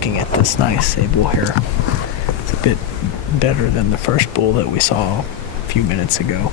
looking at this nice sable here. It's a bit better than the first bull that we saw a few minutes ago.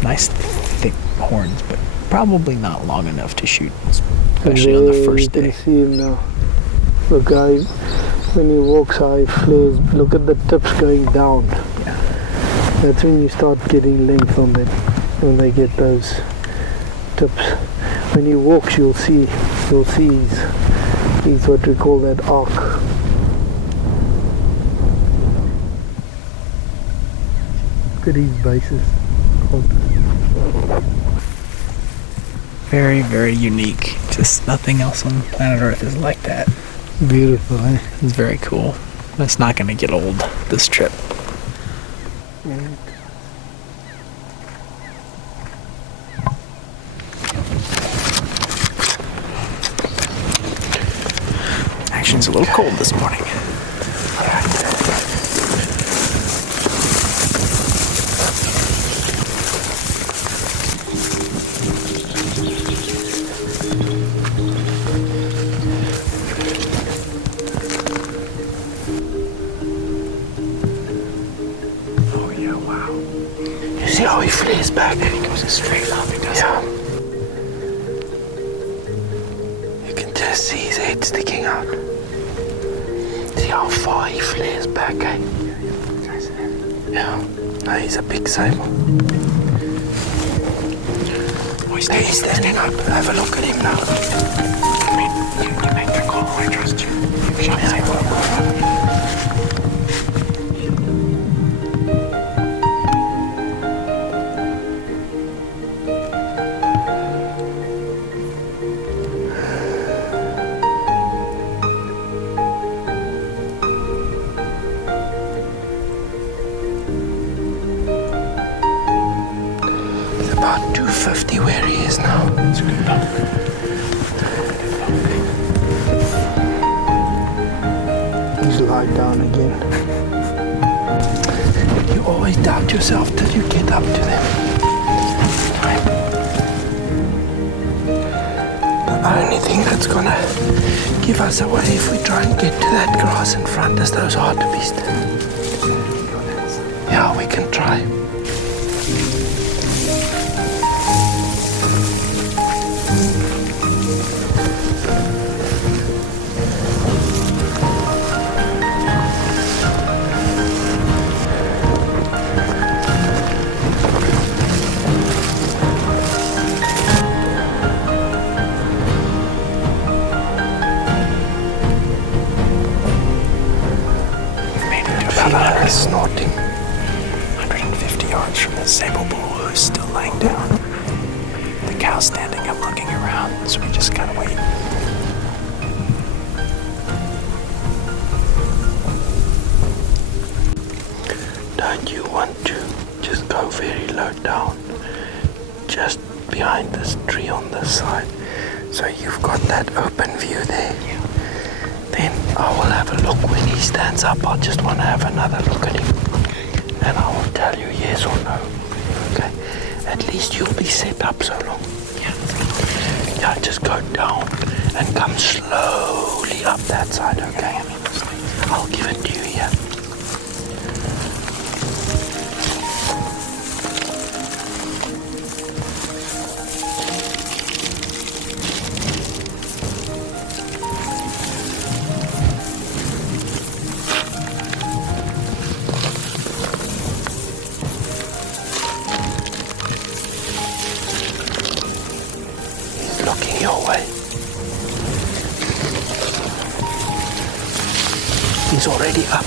Nice thick horns, but probably not long enough to shoot, especially on the first day. You can see him now. Look, when he walks how he flares. Look at the tips going down. Yeah. That's when you start getting length on them, when they get those tips. When he walks, you'll see he's what we call that arc. Look at his bases. Very, very unique. Just nothing else on planet Earth is like that. Beautiful, eh? It's very cool. It's not going to get old, this trip. Actually, it's a little cold this morning. See how he flares back? He goes straight up, he does. Yeah. You can just see his head sticking out. See how far he flares back, eh? Yeah. No, he's a big sable. Oh, he's standing up. Have a look at him now. I mean, you make the call. I trust you. You've shot sable. About 250 where he is now. That's good. He's lying down again. You always doubt yourself till you get up to them. The only thing that's gonna give us away if we try and get to that grass in front is those hartebeest. Yeah, we can try. Snorting. 150 yards from the sable bull who's still laying down. The cow's standing up looking around, so we just gotta wait. Don't you want to just go very low down, just behind this tree on this side, so you've got that open view there? Yeah. Then I will have a look when he stands up. I just want to have another look at him. And I will tell you yes or no. Okay? At least you'll be set up so long. Yeah. Yeah, just go down and come slowly up that side, okay? I'll give it to you here. Looking your way. He's already up.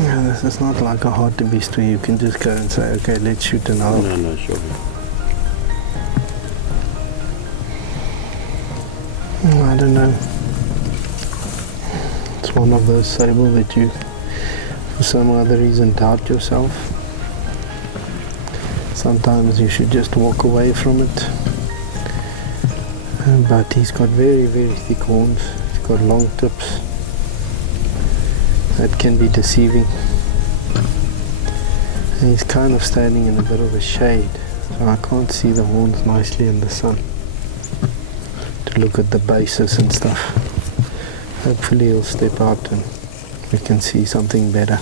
Yeah, this is not like a hartebeest where you can just go and say, okay, let's shoot an owl. No, sure. I don't know. one of those sable that you, for some other reason, doubt yourself, sometimes you should just walk away from it. But he's got very, very thick horns. He's got long tips. That can be deceiving. And he's kind of standing in a bit of a shade, so I can't see the horns nicely in the sun to look at the bases and stuff. Hopefully he'll step out and we can see something better.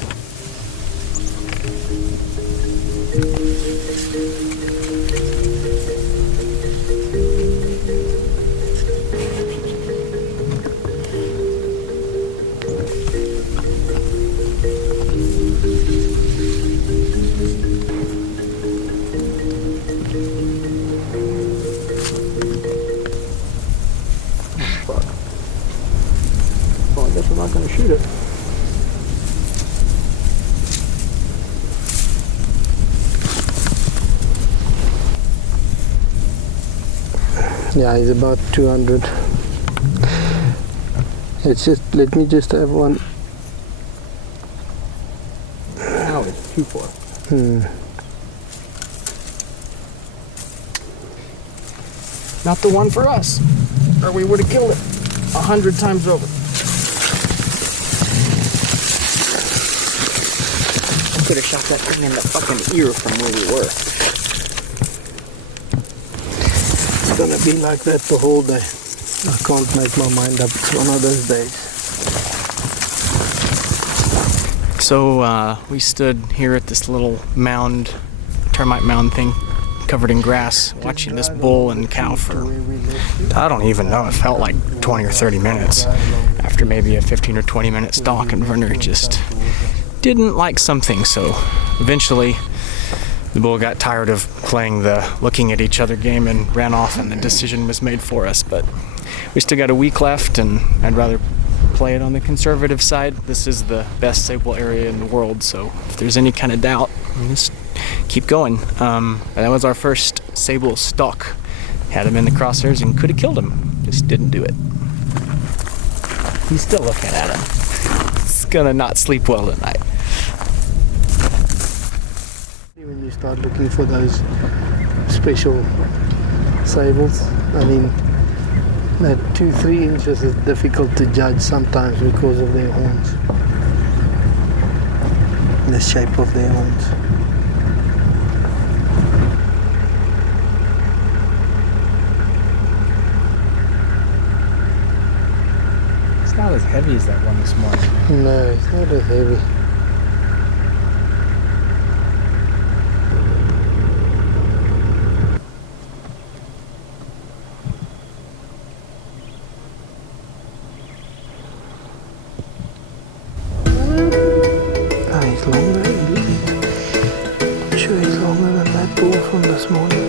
Well, I guess we're not going to shoot it. Yeah, he's about 200. Let me just have one. Now it's too far. Not the one for us, or we would have killed it 100 times over. I could have shot that thing in the fucking ear from where we were. It's gonna be like that the whole day. I can't make my mind up. It's one of those days. So we stood here at this little mound, termite mound thing, covered in grass, watching this bull and cow for, I don't even know, it felt like 20 or 30 minutes. After maybe a 15 or 20 minute stalk, and Werner just didn't like something, so eventually the bull got tired of playing the looking at each other game and ran off, and the decision was made for us. But we still got a week left, and I'd rather play it on the conservative side. This is the best sable area in the world, so if there's any kind of doubt, just keep going. That was our first sable stalk. Had him in the crosshairs and could have killed him. Just didn't do it. He's still looking at him. He's gonna not sleep well tonight. When you start looking for those special sables, I mean, that 2-3 inches is difficult to judge sometimes because of their horns, the shape of their horns. It's not as heavy as that one this morning. No, it's not as heavy. He's longer, I'm sure he's longer than that bull from this morning.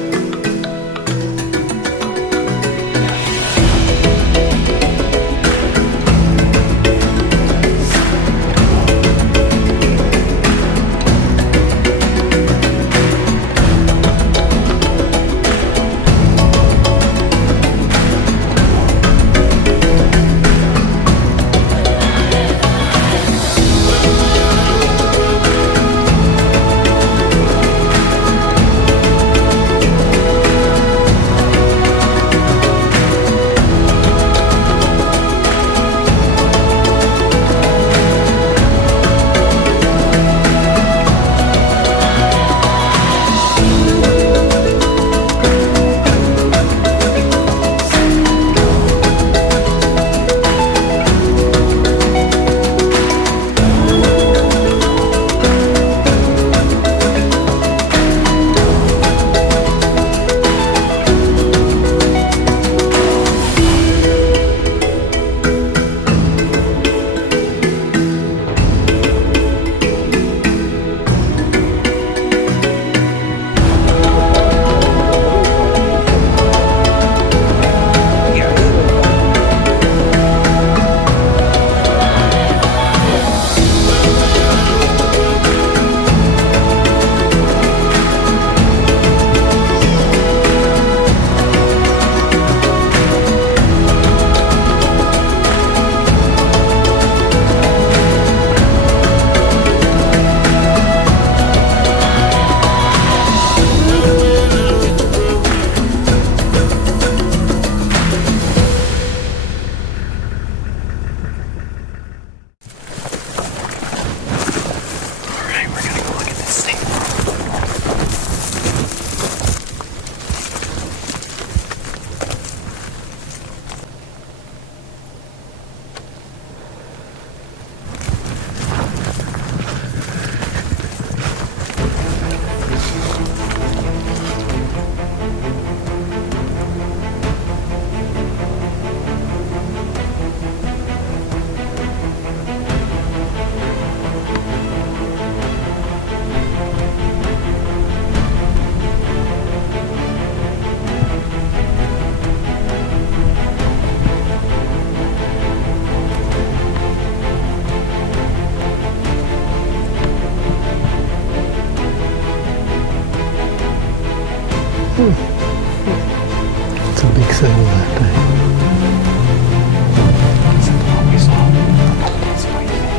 That's a big sable that day.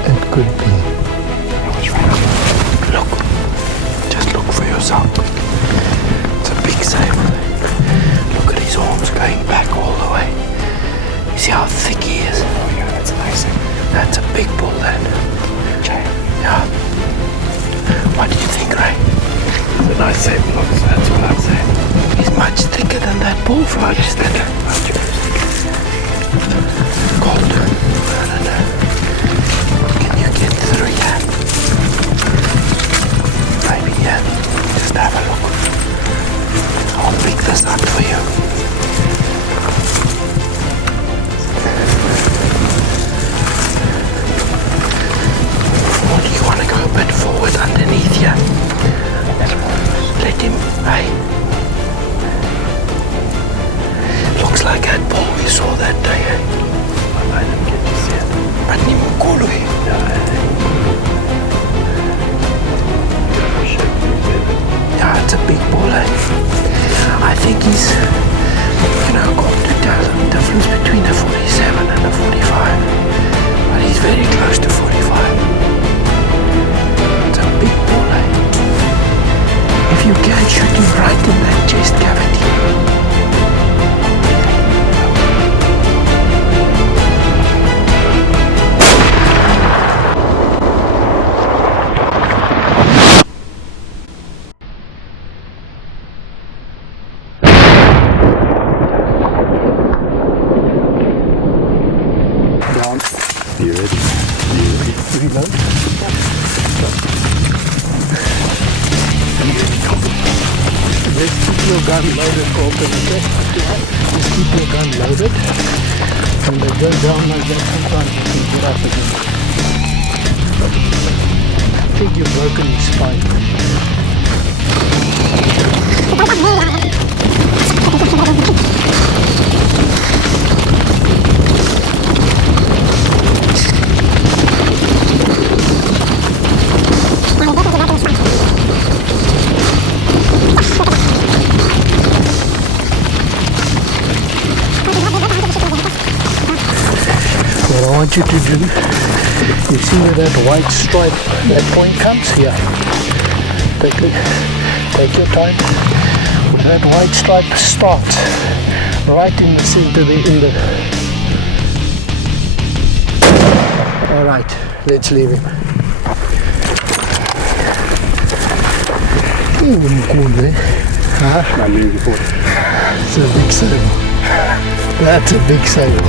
It could be. Look. Just look for yourself. It's a big sable. Look at his arms going back all the way. You see how thick he is? Oh yeah, that's amazing. That's a big bull then. Yeah. What do you think, Ray? It's a nice sable, that's what I'd say. He's much thicker than that bullfrog. Much thicker. Cold. I don't know. Can you get through here? Maybe here. Just have a look. I'll pick this up for you. Or do you want to go a bit forward underneath here? Let him, hey. Looks like that bull we saw that day, eh? I didn't get to see it. But ni mkulu, eh? Yeah, it's a big bull, eh? I think he's, got to tell the difference between a 47 and a 45. But he's very close to 45. It's a big bull, eh? If you can, shoot him right in that chest cavity. You ready? Reload. Just keep your gun loaded, Colton, okay? Just keep your gun loaded. When they go down like that, sometimes you can get up again. I think you've broken his spine. What I want you to do, you see where that white stripe, that point comes here? Take your time. Where that white stripe starts, right in the center there in the... Alright, let's leave him. Cool, eh? Huh? It's a big sable. That's a big sable.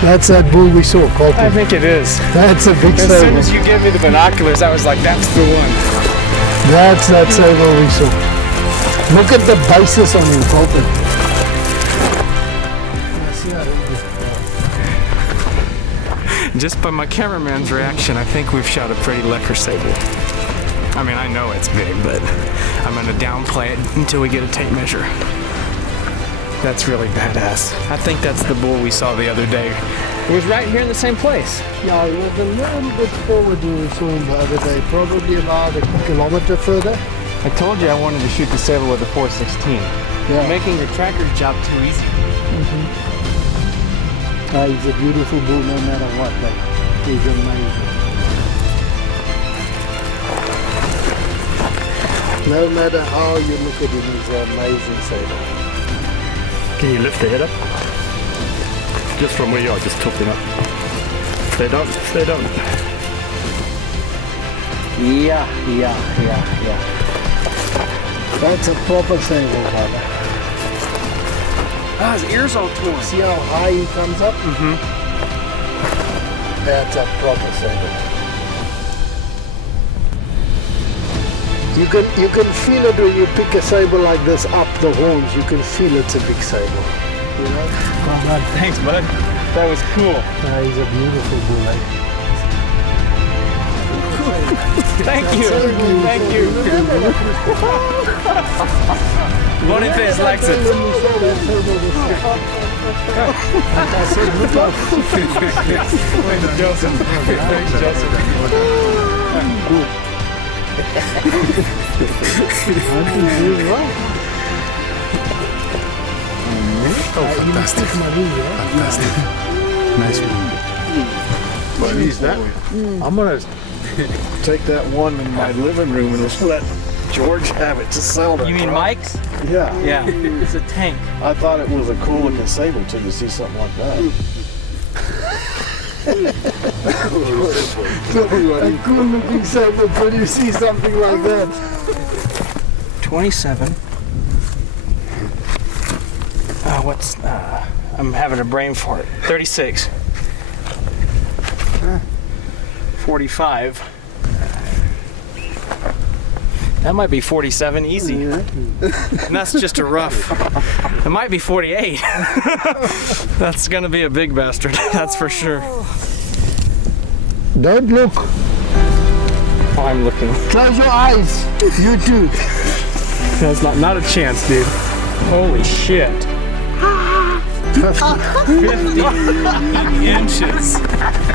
That's that bull we saw, Colton. I think it is. That's a big sable. As soon as you gave me the binoculars, I was like, that's the one. That's that sable we saw. Look at the basis on him, Colton. Just by my cameraman's reaction, I think we've shot a pretty lekker sable. I mean, I know it's big, but I'm gonna downplay it until we get a tape measure. That's really badass. I think that's the bull we saw the other day. It was right here in the same place. Yeah, it was a little bit forward when we saw him the other day, probably about a kilometer further. I told you I wanted to shoot the sable with a 416. Yeah. You're making your tracker's job too easy. He's a beautiful bull no matter what, like, he's amazing. No matter how you look at him, he's an amazing sable. Can you lift the head up? Just from where you are, just tilt him up. Stay down, stay down. Yeah. That's a proper sable, brother. Ah, his ear's all torn. See how high he comes up? That's a proper sable. You can feel it when you pick a sable like this up the horns. You can feel it's a big sable. You know? Oh, God, thanks, bud. That was cool. He's a beautiful bull, eh? Thank you. Thank you. Boniface likes it. Thanks, Joseph. Thanks, Joseph. Aren't you doing well? Fantastic. Fantastic. Nice one. What is that? I'm gonna take that one in my living room and just let George have it to sell to. You mean Mike's? Yeah. Yeah. It's a tank. I thought it was a cool looking sable till you see something like that. A cool looking sable till you see something like that. 27. I'm having a brain fart. 36. 45. That might be 47 easy. And that's just a rough. It might be 48. That's gonna be a big bastard, that's for sure. Don't look. Oh, I'm looking. Close your eyes. You too. That's not a chance, dude. Holy shit. 50 inches.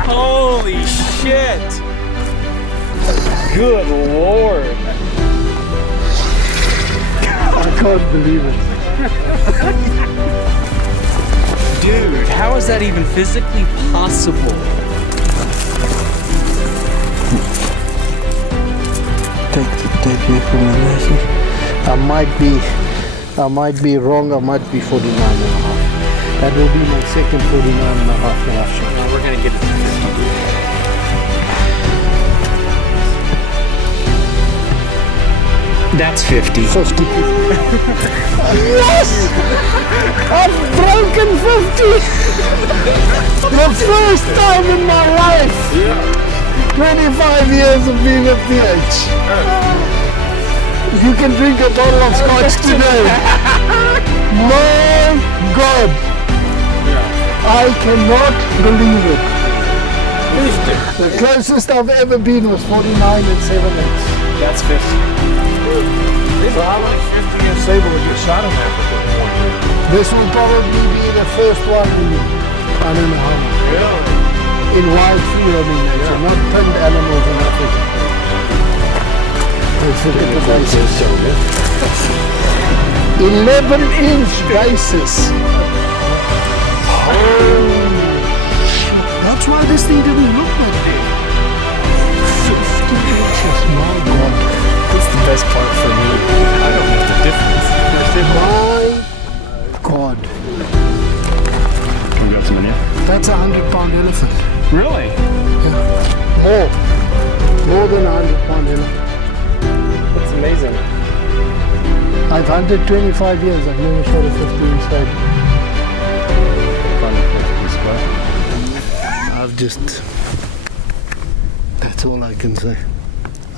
Holy shit. Good Lord. I can't believe it. Dude, how is that even physically possible? Take me from the message. I might be wrong. I might be 49 and a half. That will be my second 49 and a half that I've shot. No, we're gonna get it. That's 50. 50. Yes! I've broken 50! The first time in my life! 25 years of being a PH. You can drink a bottle of scotch today. My God! I cannot believe it. The closest I've ever been was 49 and 7/8. That's 50. So how much 50 inch sable would you shot in Africa? This will probably be the first one in, I don't know how much. Really? In wild freeroaming nature, not pinned animals in Africa. Let's look at the basis. 11-inch basis. That's why this thing didn't look that big. 50 inches, my God. That's the best part for me. I don't know the difference. My God. We got some in here. That's a 100-pound elephant. Really? More. More than a 100-pound elephant. That's amazing. I've hunted 25 years. I've never shot a 50-inch sable. I've just... That's all I can say.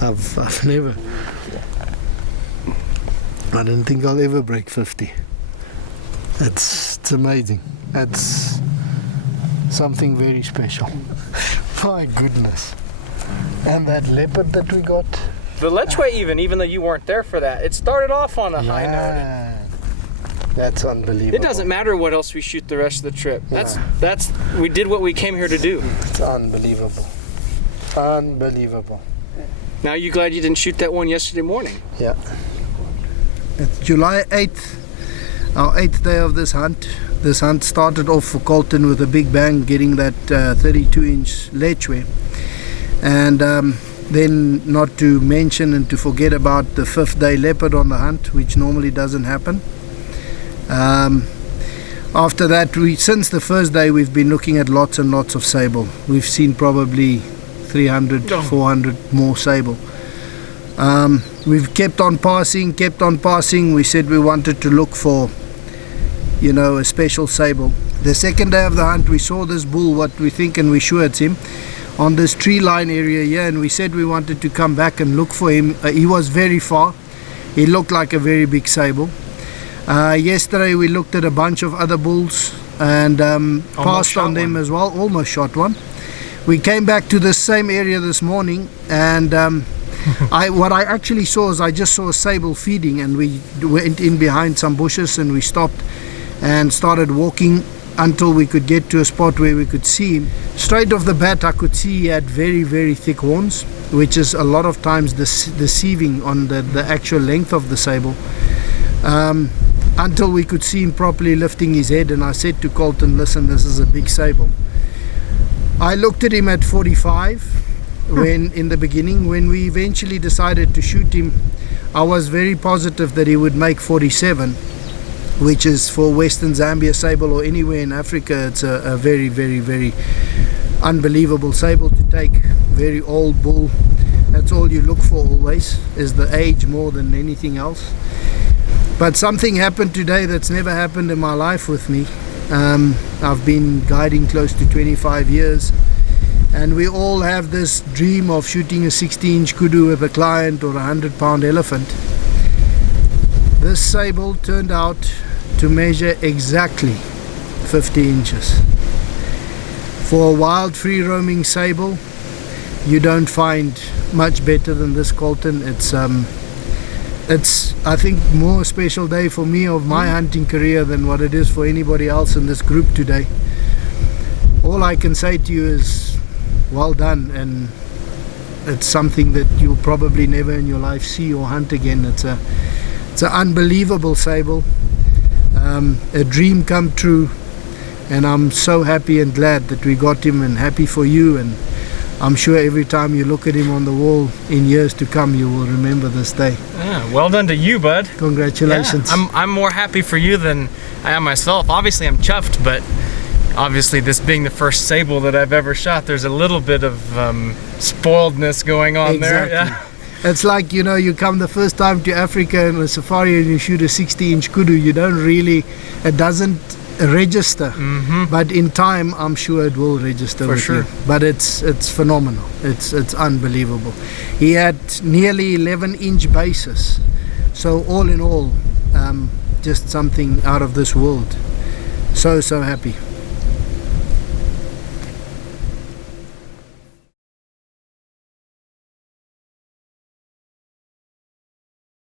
I've never... I don't think I'll ever break 50. It's amazing. That's something very special. My goodness. And that leopard that we got. The Lechwe even though you weren't there for that, it started off on a high note. That's unbelievable. It doesn't matter what else we shoot the rest of the trip. That's we did what we came here to do. It's unbelievable. Unbelievable. Now you glad you didn't shoot that one yesterday morning? Yeah. It's July 8th, our 8th day of this hunt. This hunt started off for Colton with a big bang, getting that 32-inch Lechwe. And then not to mention and to forget about the 5th day leopard on the hunt, which normally doesn't happen. After that, since the first day, we've been looking at lots and lots of sable. We've seen probably 300, 400 more sable. We've kept on passing. We said we wanted to look for, you know, a special sable. The second day of the hunt, we saw this bull, what we think, and we sure it's him, on this tree line area here, and we said we wanted to come back and look for him. He was very far. He looked like a very big sable. Yesterday we looked at a bunch of other bulls and passed on them as well, almost shot one. We came back to the same area this morning, and what I actually saw is I just saw a sable feeding, and we went in behind some bushes and we stopped and started walking until we could get to a spot where we could see him. Straight off the bat I could see he had very, very thick horns, which is a lot of times deceiving on the actual length of the sable. until we could see him properly lifting his head, and I said to Colton, listen, this is a big sable. I looked at him at 45 when in the beginning. When we eventually decided to shoot him, I was very positive that he would make 47, which is for Western Zambia sable or anywhere in Africa, it's a very, very, very unbelievable sable to take. Very old bull. That's all you look for always, is the age more than anything else. But something happened today that's never happened in my life with me. I've been guiding close to 25 years, and we all have this dream of shooting a 60-inch kudu with a client or a 100-pound elephant. This sable turned out to measure exactly 50 inches. For a wild free-roaming sable, you don't find much better than this, Colton. It's I think more a special day for me of my hunting career than what it is for anybody else in this group today. All I can say to you is well done, and it's something that you'll probably never in your life see or hunt again. It's an unbelievable sable, a dream come true, and I'm so happy and glad that we got him, and happy for you. And I'm sure every time you look at him on the wall in years to come, you will remember this day. Yeah, well done to you, bud. Congratulations. Yeah, I'm more happy for you than I am myself. Obviously, I'm chuffed, but obviously this being the first sable that I've ever shot, there's a little bit of spoiledness going on there. Yeah. It's like, you know, you come the first time to Africa in a safari and you shoot a 60-inch kudu. You don't really, it doesn't register, but in time I'm sure it will register for sure. You. But it's phenomenal. It's unbelievable. He had nearly 11-inch bases, so all in all, just something out of this world. So happy.